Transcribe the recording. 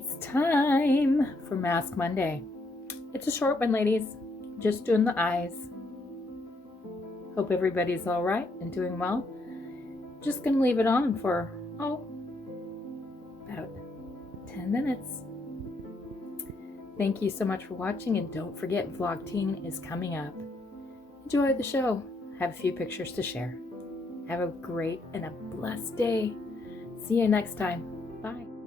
It's time for Mask Monday. It's a short one, ladies. Just doing the eyes. Hope everybody's all right and doing well. Just gonna leave it on for, about 10 minutes. Thank you so much for watching, and don't forget Vlog Teen is coming up. Enjoy the show. Have a few pictures to share. Have a great and a blessed day. See you next time. Bye.